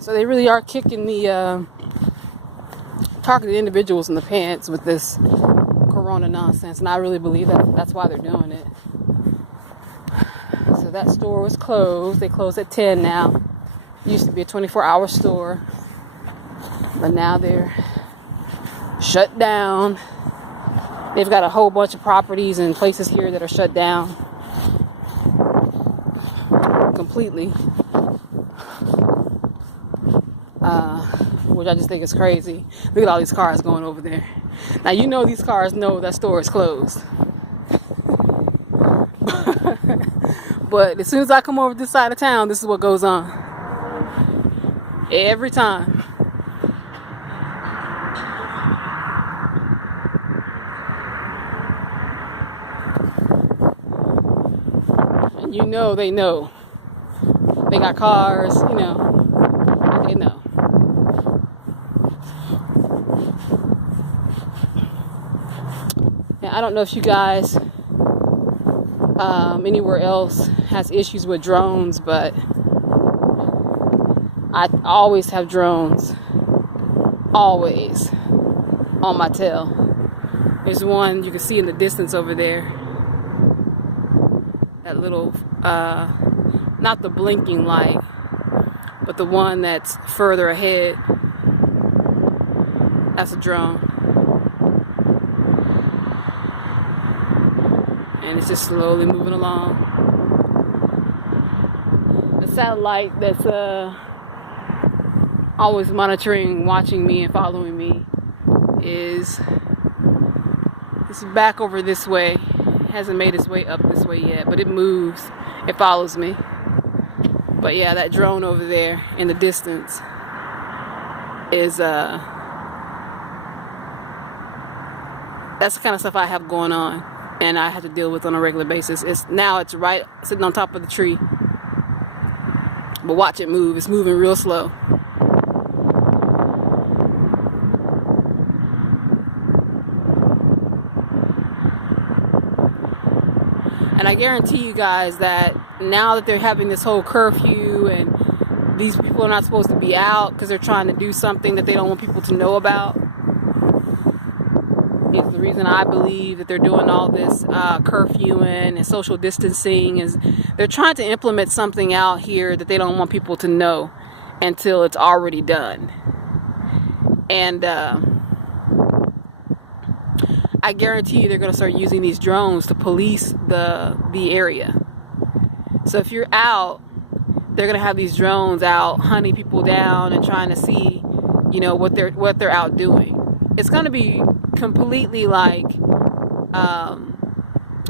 So they really are kicking the targeted individuals in the pants with this corona nonsense, and I really believe that that's why they're doing it. So that store was closed. They closed at 10 now. It used to be a 24-hour store, but now they're shut down. They've got a whole bunch of properties and places here that are shut down completely, which I just think is crazy. Look at all these cars going over there. Now, you know these cars know that store is closed. But as soon as I come over this side of town, this is what goes on. Every time. And you know they know. They got cars, you know. They know. And I don't know if you guys anywhere else has issues with drones, but I always have drones, always, on my tail. There's one you can see in the distance over there, that little not the blinking light, but the one that's further ahead. That's a drone. And it's just slowly moving along. The satellite that's always monitoring, watching me and following me is back over this way. It hasn't made its way up this way yet, but it moves. It follows me. But yeah, that drone over there in the distance is that's the kind of stuff I have going on, and I have to deal with on a regular basis. It's right sitting on top of the tree. But watch it move. It's moving real slow. And I guarantee you guys that now that they're having this whole curfew and these people are not supposed to be out because they're trying to do something that they don't want people to know about, is the reason I believe that they're doing all this curfewing and social distancing. Is they're trying to implement something out here that they don't want people to know until it's already done. And I guarantee you they're going to start using these drones to police the area. So if you're out, they're going to have these drones out hunting people down and trying to see, you know, what they're out doing. It's going to be completely like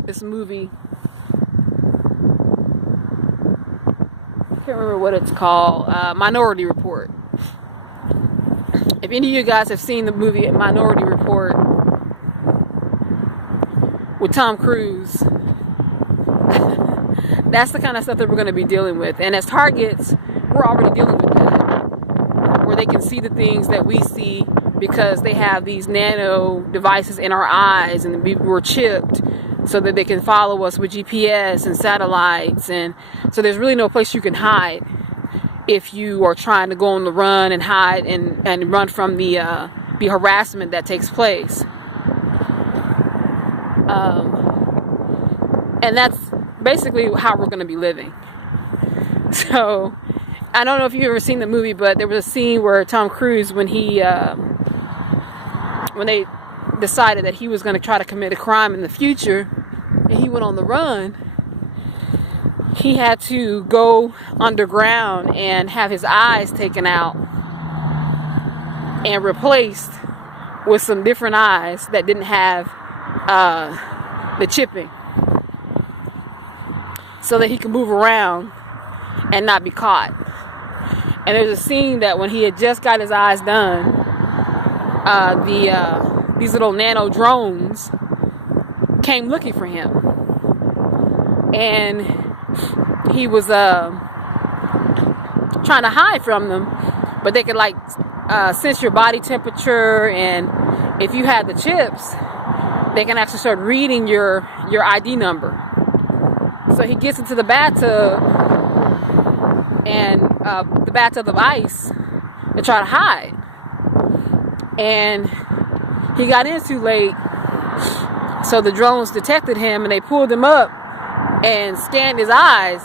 this movie. I can't remember what it's called. Minority Report. If any of you guys have seen the movie Minority Report with Tom Cruise, that's the kind of stuff that we're going to be dealing with. And as targets, we're already dealing with that, where they can see the things that we see because they have these nano devices in our eyes, and we're chipped so that they can follow us with GPS and satellites. And so there's really no place you can hide if you are trying to go on the run and hide and run from the harassment that takes place. And that's basically how we're going to be living. So I don't know if you've ever seen the movie, but there was a scene where Tom Cruise, when they decided that he was going to try to commit a crime in the future and he went on the run, he had to go underground and have his eyes taken out and replaced with some different eyes that didn't have the chipping, so that he could move around and not be caught. And there's a scene that when he had just got his eyes done, these little nano drones came looking for him, and he was trying to hide from them, but they could like sense your body temperature, and if you had the chips, they can actually start reading your ID number. So he gets into the bathtub and the bathtub of ice to try to hide. And he got in too late, so the drones detected him and they pulled him up and scanned his eyes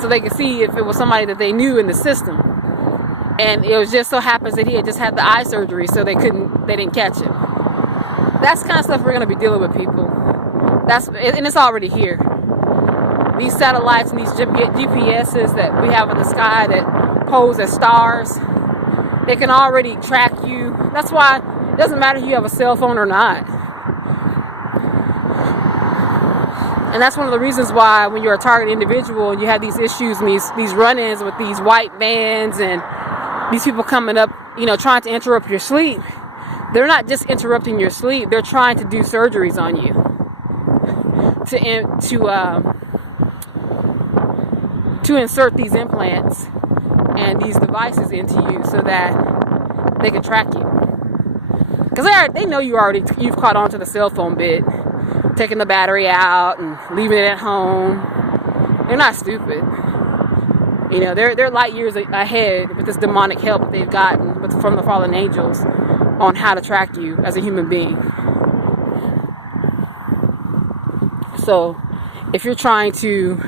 so they could see if it was somebody that they knew in the system. And it was just so happens that he had just had the eye surgery, so they didn't catch him. That's the kind of stuff we're going to be dealing with, people. And it's already here. These satellites and these GPSs that we have in the sky that pose as stars, they can already track you. That's why it doesn't matter if you have a cell phone or not. And that's one of the reasons why when you're a target individual and you have these issues and these run-ins with these white vans and these people coming up, trying to interrupt your sleep, they're not just interrupting your sleep, they're trying to do surgeries on you to insert these implants and these devices into you so that they can track you. Because they know you've caught on to the cell phone bit, taking the battery out and leaving it at home. They're not stupid. They're light years ahead with this demonic help that they've gotten from the fallen angels on how to track you as a human being. So if you're trying to,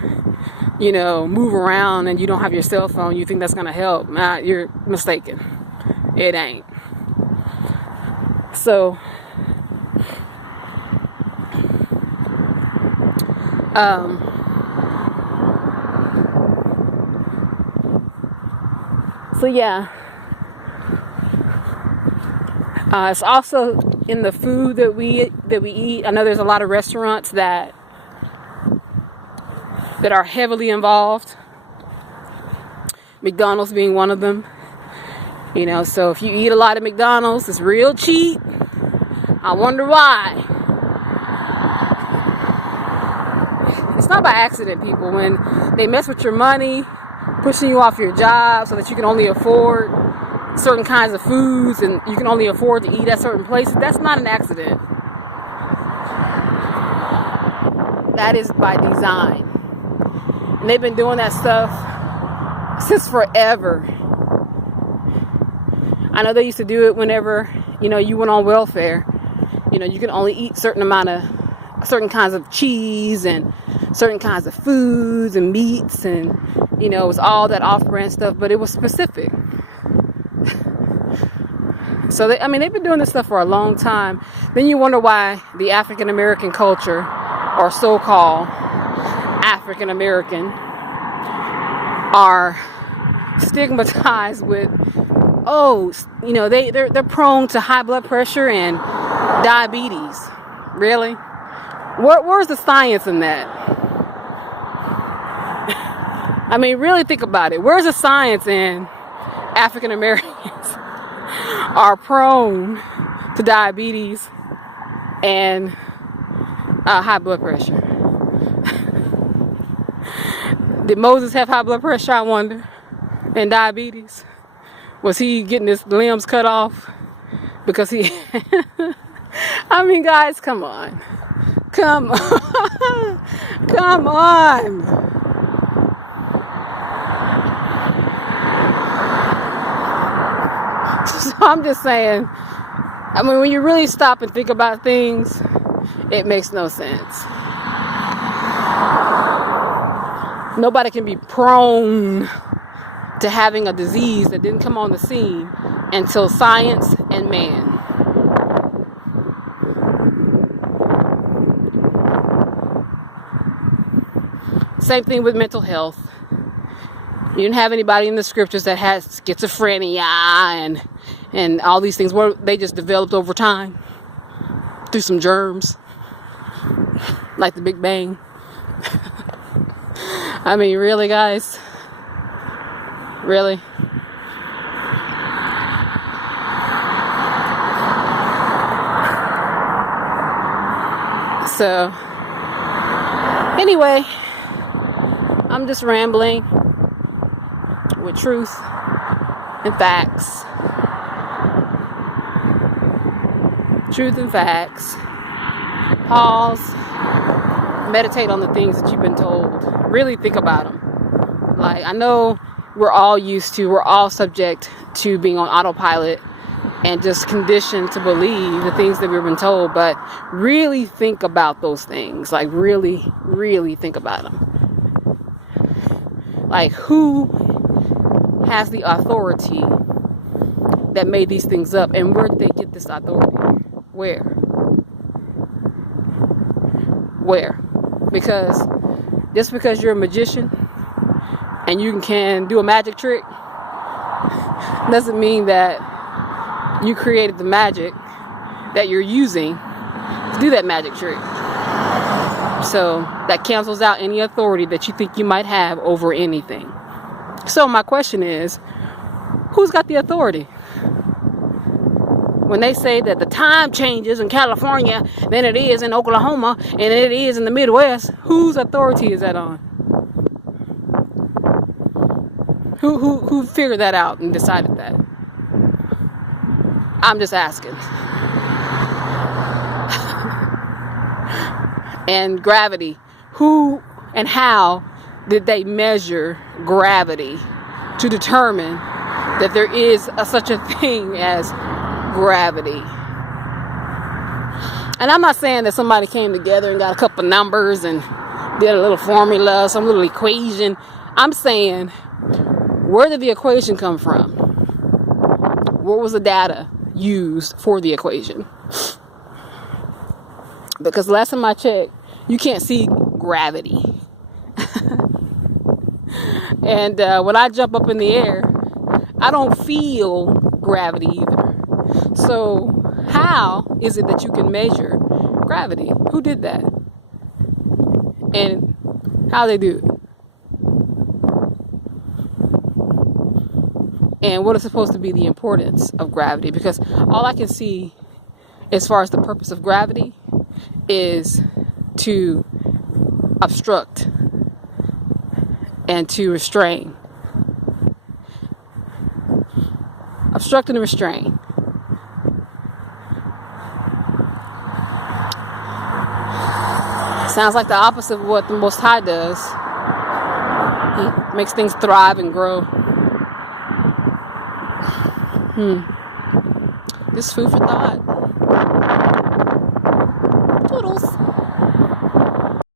move around and you don't have your cell phone, you think that's going to help, you're mistaken. It ain't. So yeah, it's also in the food that we eat. I know there's a lot of restaurants that are heavily involved. McDonald's being one of them. So if you eat a lot of McDonald's, it's real cheap. I wonder why. It's not by accident, people. When they mess with your money, pushing you off your job so that you can only afford certain kinds of foods and you can only afford to eat at certain places, that's not an accident. That is by design. And they've been doing that stuff since forever. I know they used to do it whenever, you went on welfare. You can only eat certain kinds of cheese and certain kinds of foods and meats, and it was all that off-brand stuff, but it was specific. So they've been doing this stuff for a long time. Then you wonder why the African American culture, or so-called African American, are stigmatized with, they're prone to high blood pressure and diabetes. Really? Where's the science in that? Really think about it. Where's the science in African Americans are prone to diabetes and high blood pressure? Did Moses have high blood pressure, I wonder, and diabetes? Was he getting his limbs cut off because he... guys, come on. Come on. Come on. So I'm just saying, when you really stop and think about things, it makes no sense. Nobody can be prone to having a disease that didn't come on the scene until science and man. Same thing with mental health. You didn't have anybody in the scriptures that has schizophrenia and all these things where they just developed over time through some germs, like the Big Bang. Really, guys? Really? So, anyway, I'm just rambling with truth and facts. Truth and facts. Pause. Meditate on the things that you've been told. Really think about them. I know we're all subject to being on autopilot and just conditioned to believe the things that we've been told. But really think about those things. Like really, really think about them. Like, who has the authority that made these things up, and where did they get this authority? Where? Because just because you're a magician and you can do a magic trick doesn't mean that you created the magic that you're using to do that magic trick. So that cancels out any authority that you think you might have over anything. So my question is, who's got the authority? When they say that the time changes in California than it is in Oklahoma and it is in the Midwest, whose authority is that on? Who figured that out and decided that? I'm just asking. And gravity, who and how did they measure gravity to determine that there is such a thing as gravity? And I'm not saying that somebody came together and got a couple numbers and did a little formula, some little equation. I'm saying, where did the equation come from? What was the data used for the equation? Because last time I checked, you can't see gravity. And when I jump up in the air, I don't feel gravity either. So how is it that you can measure gravity? Who did that? And how they do it? And what is supposed to be the importance of gravity? Because all I can see as far as the purpose of gravity is to obstruct and to restrain. Obstruct and restrain. Sounds like the opposite of what the Most High does. He makes things thrive and grow. Just food for thought. Toodles.